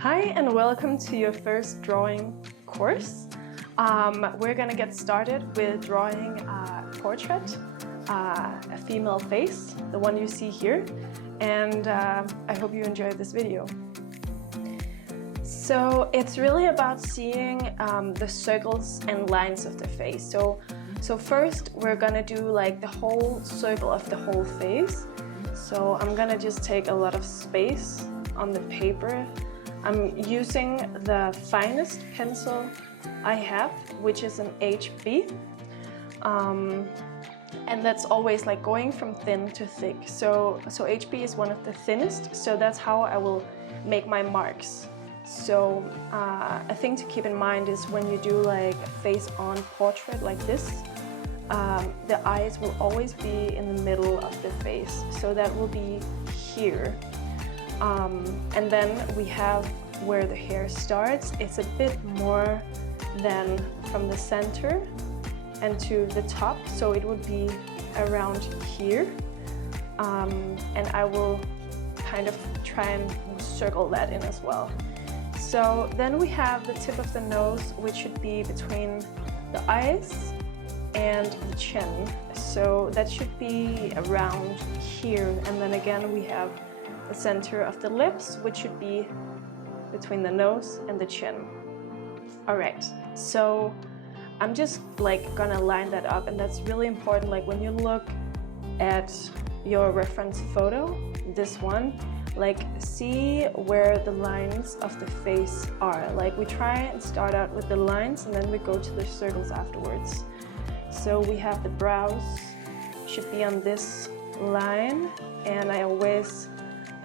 Hi and welcome to your first drawing course. We're gonna get started with drawing a portrait, a female face, the one you see here, and I hope you enjoyed this video. So it's really about seeing the circles and lines of the face. So first we're gonna do like the whole circle of the whole face. So I'm gonna just take a lot of space on the paper. I'm using the finest pencil I have, which is an HB. And that's always like going from thin to thick. So HB is one of the thinnest, so that's how I will make my marks. So a thing to keep in mind is when you do like a face-on portrait like this, the eyes will always be in the middle of the face. So that will be here. And then we have where the hair starts. It's a bit more than from the center and to the top, so it would be around here. And I will kind of try and circle that in as well. So then we have the tip of the nose, which should be between the eyes and the chin. So that should be around here. And then again we have the center of the lips, which should be between the nose and the chin. All right, so I'm just like gonna line that up, and that's really important. Like when you look at your reference photo, this one, like see where the lines of the face are. Like we try and start out with the lines and then we go to the circles afterwards. So we have the brows should be on this line, and I always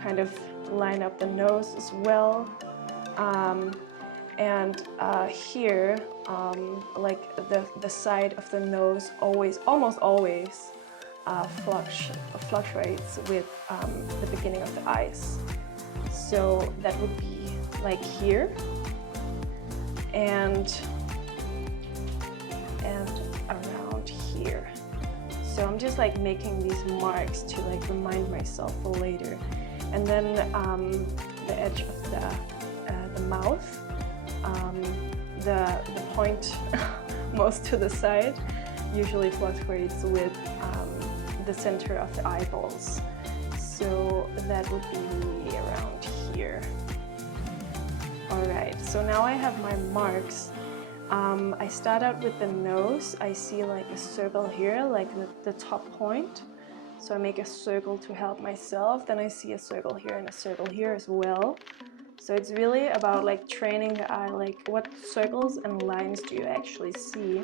kind of line up the nose as well. Here, like the side of the nose almost always fluctuates with the beginning of the eyes. So that would be like here and around here. So I'm just like making these marks to like remind myself for later. And then the edge of the mouth, the point most to the side usually fluctuates with the center of the eyeballs. So that would be around here. All right, so now I have my marks. I start out with the nose. I see like a circle here, like the top point. So I make a circle to help myself. Then I see a circle here and a circle here as well. So it's really about like training the eye, like what circles and lines do you actually see?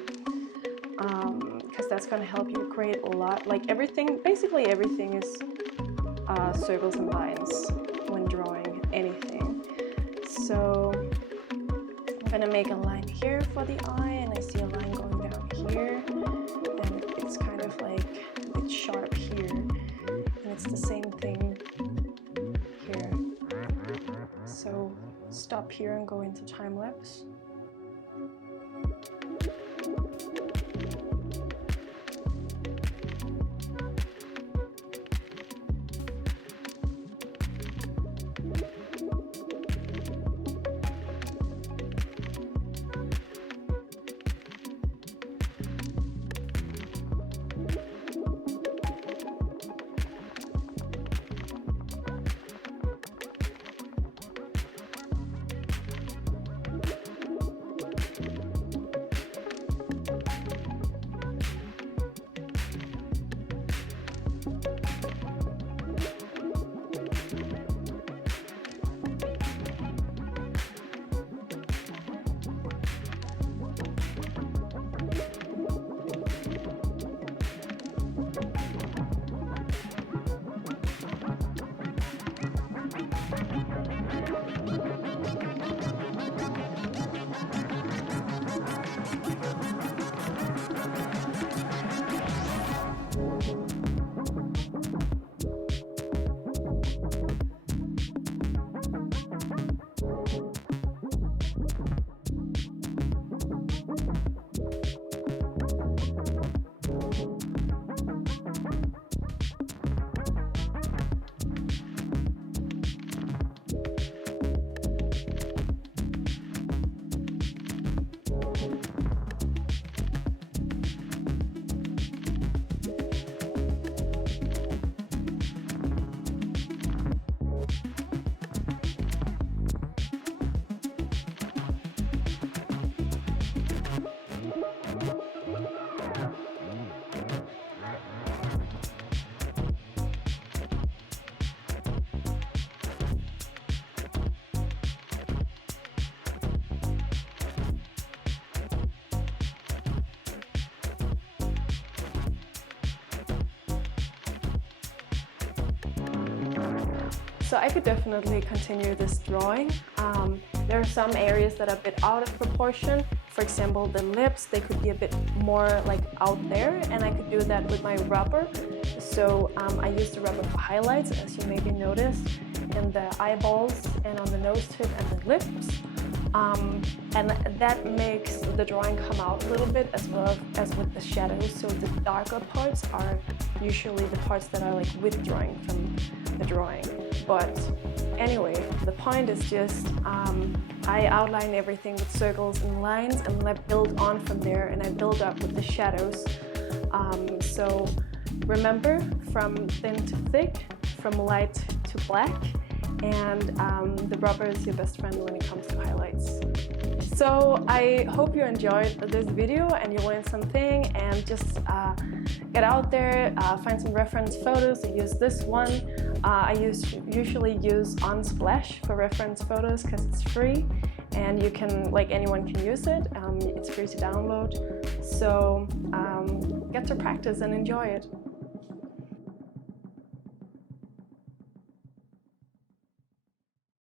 Because that's gonna help you create a lot. Like everything, basically everything is circles and lines when drawing anything. So I'm gonna make a line here for the eye, and I see a line going down here, and it's kind of like a bit sharp here, and it's the same thing here. So stop here and go into time lapse. So I could definitely continue this drawing. There are some areas that are a bit out of proportion. For example, the lips, they could be a bit more like out there, and I could do that with my rubber. So I used the rubber for highlights, as you maybe noticed, in the eyeballs and on the nose tip and the lips. And that makes the drawing come out a little bit, as well as with the shadows. So the darker parts are usually the parts that are like withdrawing from the drawing. But anyway, the point is just I outline everything with circles and lines, and I build on from there, and I build up with the shadows. So remember, from thin to thick, from light to black, and the rubber is your best friend when it comes to highlights. So I hope you enjoyed this video and you learned something, and just get out there, find some reference photos. I use this one. I usually use Unsplash for reference photos because it's free, and you can, like, anyone can use it. It's free to download. So get to practice and enjoy it.